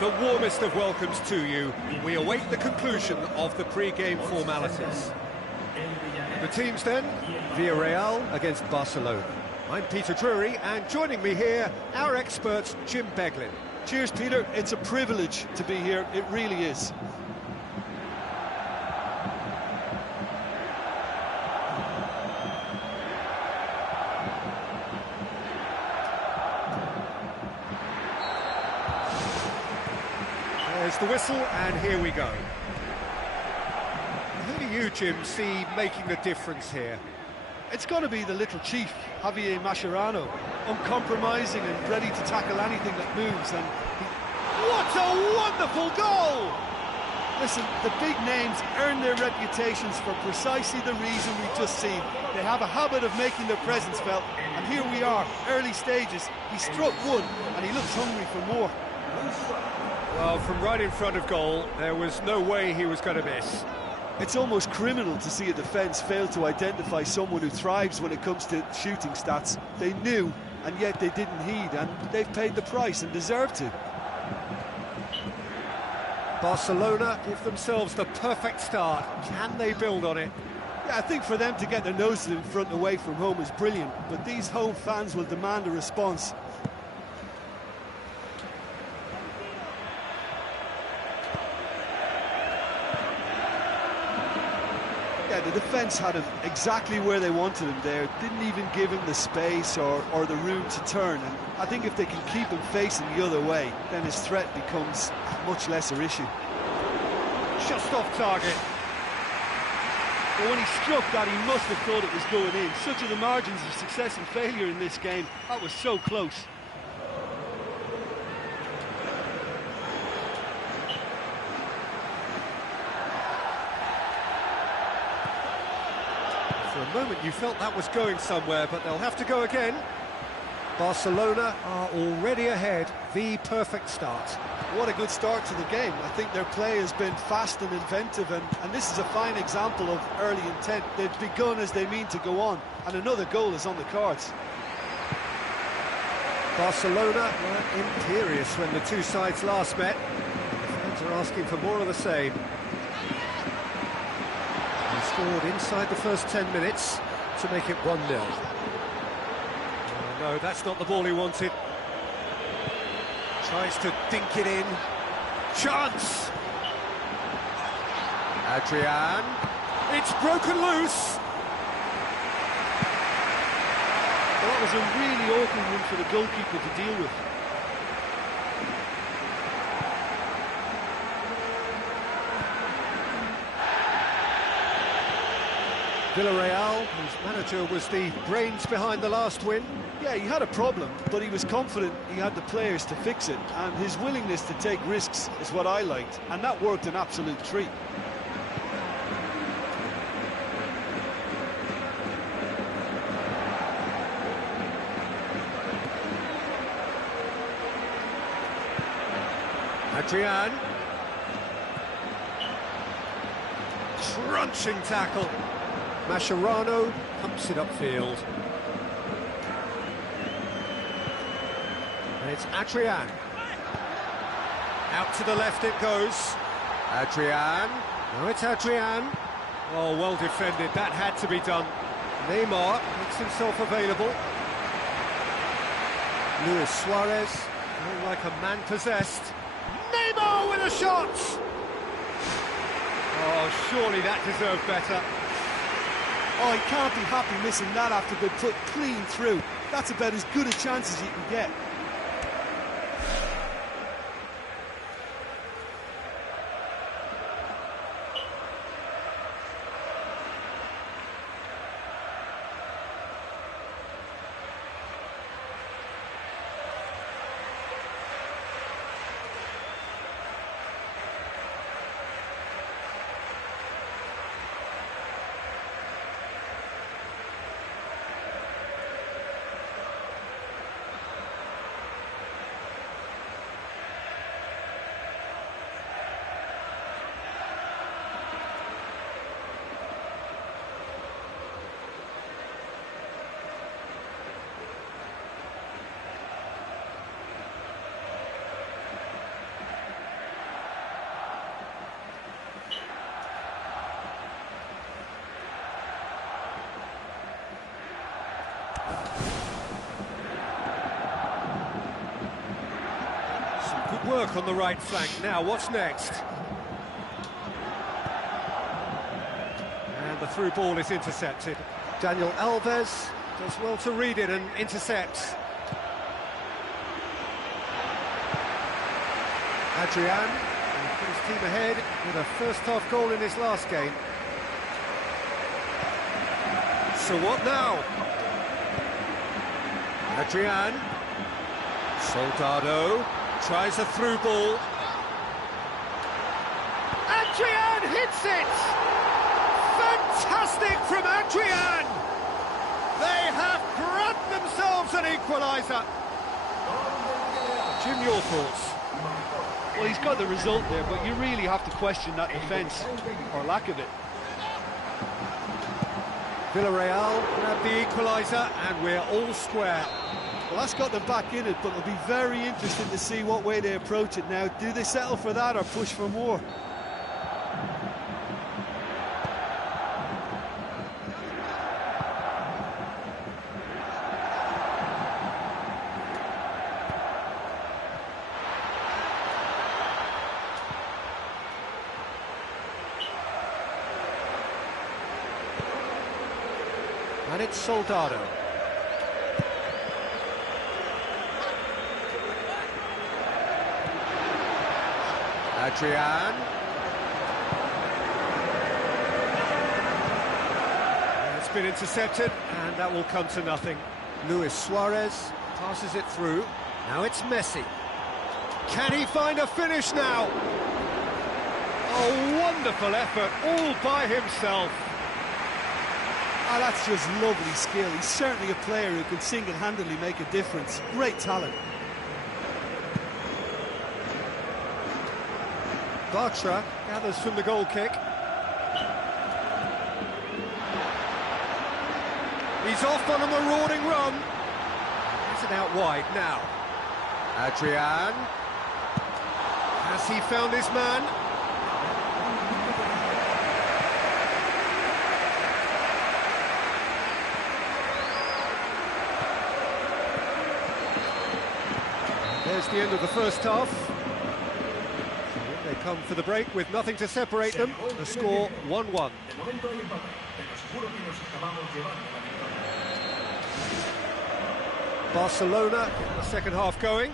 The warmest of welcomes to you. We await the conclusion of the pre-game formalities. The teams then, Villarreal against Barcelona. I'm Peter Drury, and joining me here, our expert, Jim Beglin. Cheers, Peter. It's a privilege to be here. It really is. There's the whistle, and here we go. Who do you, Jim, see making the difference here? It's got to be the little chief, Javier Mascherano. Uncompromising and ready to tackle anything that moves. And what a wonderful goal! Listen, the big names earn their reputations for precisely the reason we've just seen. They have a habit of making their presence felt, and here we are, early stages. He struck one, and he looks hungry for more. Well, from right in front of goal, there was no way he was going to miss. It's almost criminal to see a defence fail to identify someone who thrives when it comes to shooting stats. They knew, and yet they didn't heed, and they've paid the price and deserve to. Barcelona give themselves the perfect start. Can they build on it? Yeah, I think for them to get their noses in front away from home is brilliant, but these home fans will demand a response. Yeah, the defence had him exactly where they wanted him there. Didn't even give him the space or the room to turn. And I think if they can keep him facing the other way, then his threat becomes a much lesser issue. Just off target. But when he struck that, he must have thought it was going in. Such are the margins of success and failure in this game. That was so close. For a moment you felt that was going somewhere, but they'll have to go again. Barcelona are already ahead, the perfect start. What a good start to the game. I think their play has been fast and inventive, and this is a fine example of early intent. They've begun as they mean to go on, and another goal is on the cards. Barcelona were imperious when the two sides last met. The fans are asking for more of the same. He scored inside the first 10 minutes to make it 1-0. No, that's not the ball he wanted. Tries to dink it in. Chance! Adrian. It's broken loose! Well, that was a really awkward one for the goalkeeper to deal with. Villarreal, whose manager was the brains behind the last win. Yeah, he had a problem, but he was confident he had the players to fix it, and his willingness to take risks is what I liked, and that worked an absolute treat. Adrian. Crunching tackle. Mascherano pumps it upfield. And it's Adrian. Out to the left it goes. Adrian. Now it's Adrian. Oh, well defended. That had to be done. Neymar makes himself available. Luis Suarez, feeling like a man possessed. Neymar with a shot! Oh, surely that deserved better. Oh, he can't be happy missing that after being put clean through. That's about as good a chance as you can get. Good work on the right flank. Now, what's next? And the through ball is intercepted. Daniel Alves does well to read it and intercepts. Adrian put his team ahead with a first-half goal in his last game. So what now? Adrian. Soldado tries a through ball. Adrian hits it! Fantastic from Adrian! They have grabbed themselves an equaliser. Jim, your thoughts? Well, he's got the result there, but you really have to question that defence, or lack of it. Villarreal grab the equaliser, and we're all square. Well, that's got them back in it, but it'll be very interesting to see what way they approach it now. Do they settle for that or push for more? And it's Soldado. Adrian. It's been intercepted, and that will come to nothing. Luis Suarez passes it through. Now it's Messi. Can he find a finish now? Oh, wonderful effort, all by himself. Oh, that's just lovely skill. He's certainly a player who can single-handedly make a difference. Great talent. Bartra gathers from the goal kick. He's off on a marauding run. Is it out wide now? Adrian. Has he found his man? There's the end of the first half. They come for the break with nothing to separate them. The score 1-1. Barcelona, the second half going.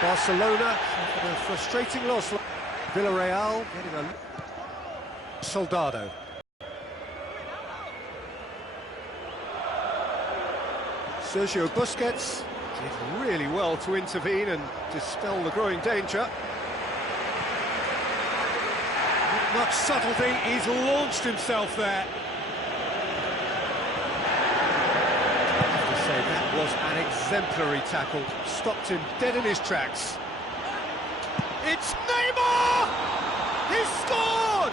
Barcelona suffered a frustrating loss. Villarreal getting a Soldado. Sergio Busquets did really well to intervene and dispel the growing danger. Not much subtlety, he's launched himself there. I have to say that was an Exemplary tackle, stopped him dead in his tracks. It's Neymar! He's scored!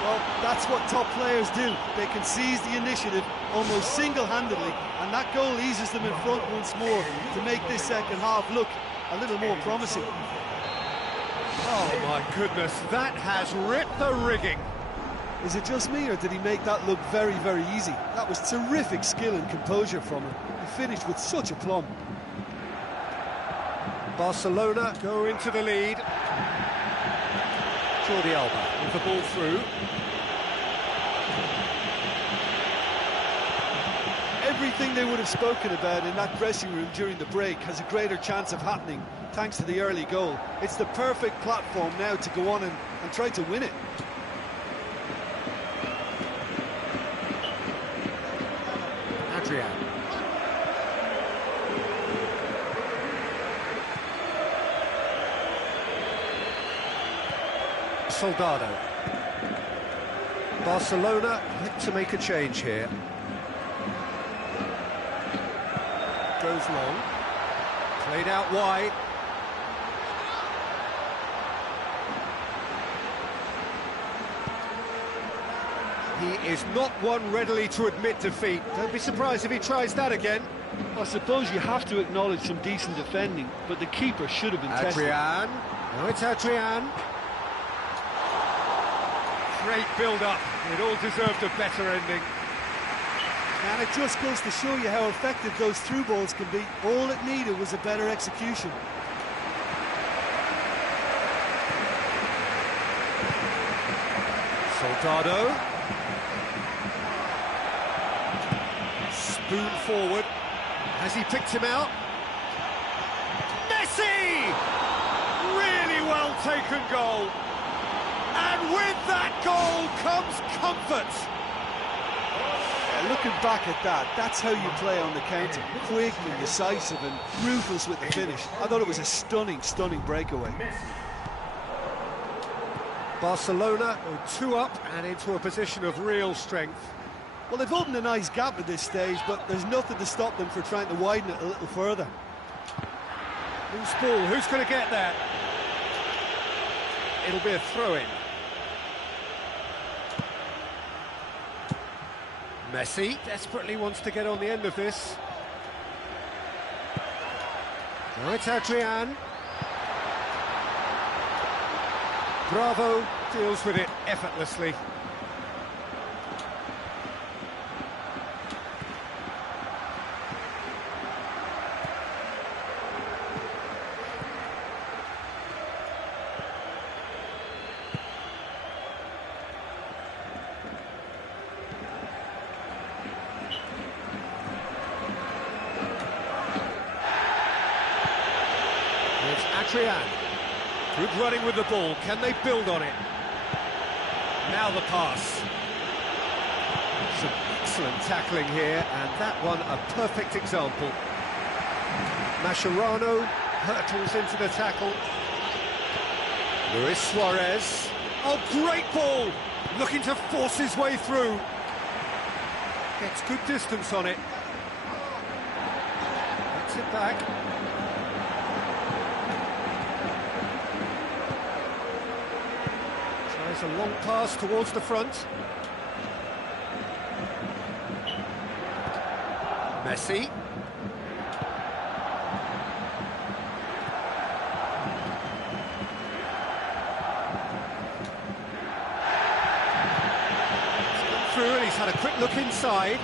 Well, that's what top players do. They can seize the initiative almost single-handedly, and that goal eases them in front once more to make this second half look a little more promising. Oh my goodness, that has ripped the rigging. Is it just me, or did he make that look very, very easy? That was terrific skill and composure from him. He finished with such aplomb. Barcelona go into the lead. Jordi Alba with the ball through. Everything they would have spoken about in that dressing room during the break has a greater chance of happening thanks to the early goal. It's the perfect platform now to go on and try to win it. Adrian. Soldado. Barcelona look to make a change here. Goes long. Played out wide. He is not one readily to admit defeat. Don't be surprised if he tries that again. I suppose you have to acknowledge some decent defending, but the keeper should have been tested. Adrian. Now it's Adrian. Great build-up. It all deserved a better ending. And it just goes to show you how effective those through balls can be. All it needed was a better execution. Soldado. Spoon forward. Has he picked him out? Messi! Really well taken goal. And with that goal comes comfort. Looking back at that, that's how you play on the counter. Quick and decisive and ruthless with the finish. I thought it was a stunning, stunning breakaway. Barcelona go 2 up and into a position of real strength. Well, they've opened a nice gap at this stage, but there's nothing to stop them from trying to widen it a little further. Loose ball, who's going to get that? It'll be a throw-in. Messi desperately wants to get on the end of this. Now it's Adrian. Bravo deals with it effortlessly. Adrian, good running with the ball, can they build on it? Now the pass. Some excellent tackling here, and that one a perfect example. Mascherano hurtles into the tackle. Luis Suarez. Oh, great ball! Looking to force his way through. Gets good distance on it. Gets it back. A long pass towards the front. Messi. He's come through and he's had a quick look inside.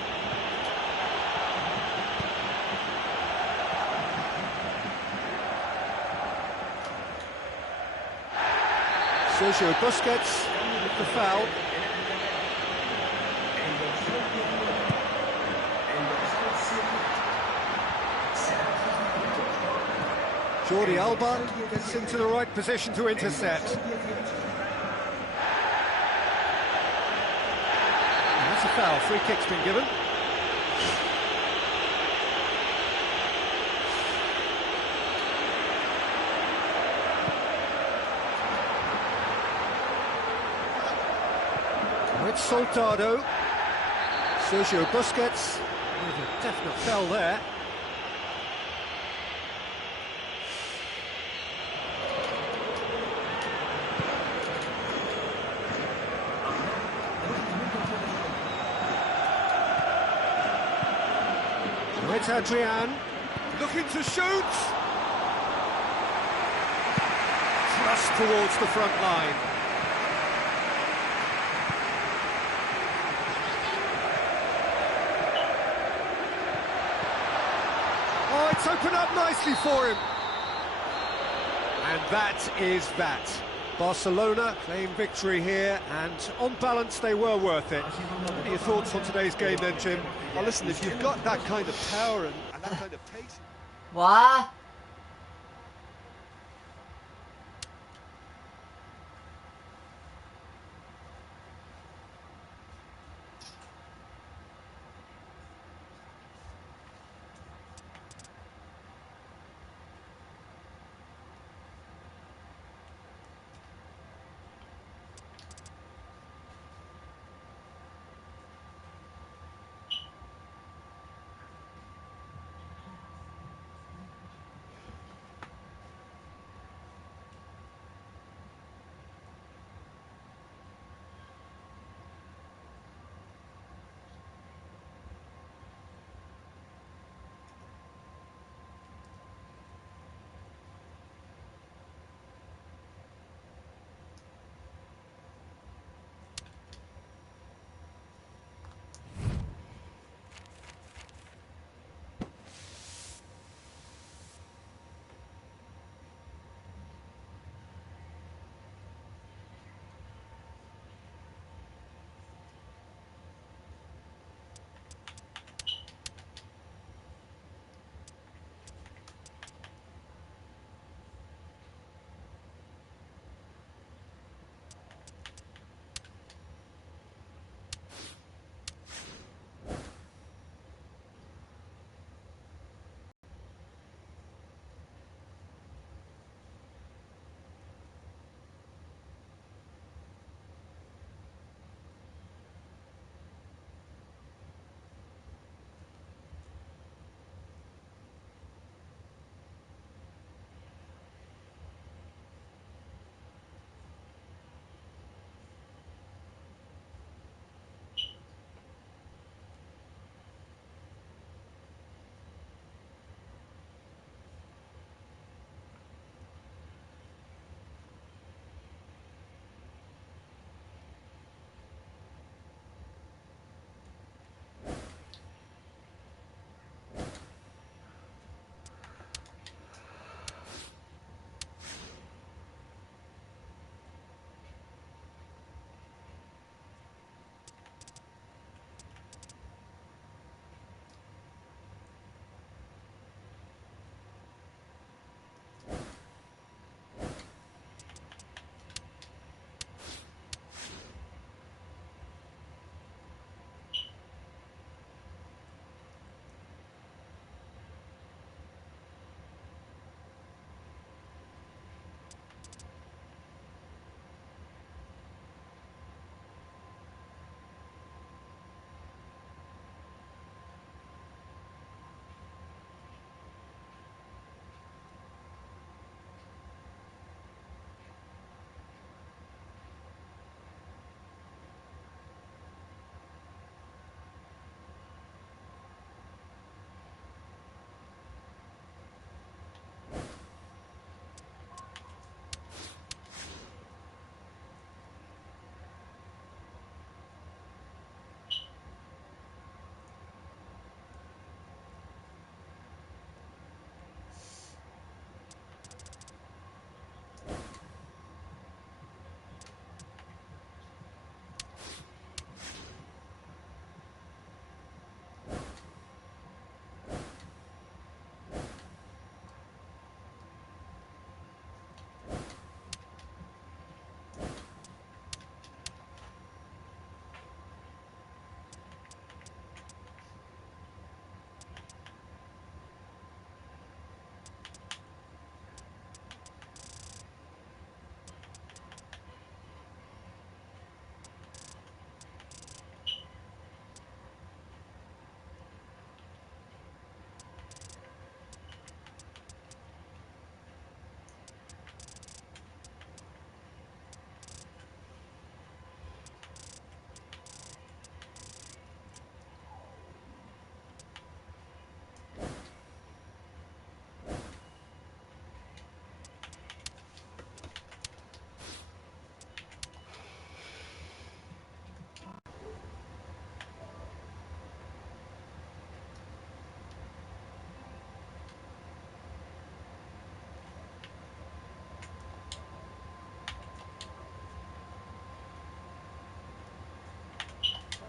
Sergio Busquets with the foul. Jordi Alba gets into the right position to intercept. And that's a foul. Free kick's been given. It's Soldado. Sergio Busquets with a definite foul there. it, Adrian. Looking to shoot. Thrust towards the front line. Oh, it's opened up nicely for him. And that is that. Barcelona claim victory here, and on balance they were worth it. What are your thoughts on today's game then, Jim? Well, listen, if you've got that kind of power and that kind of pace... What?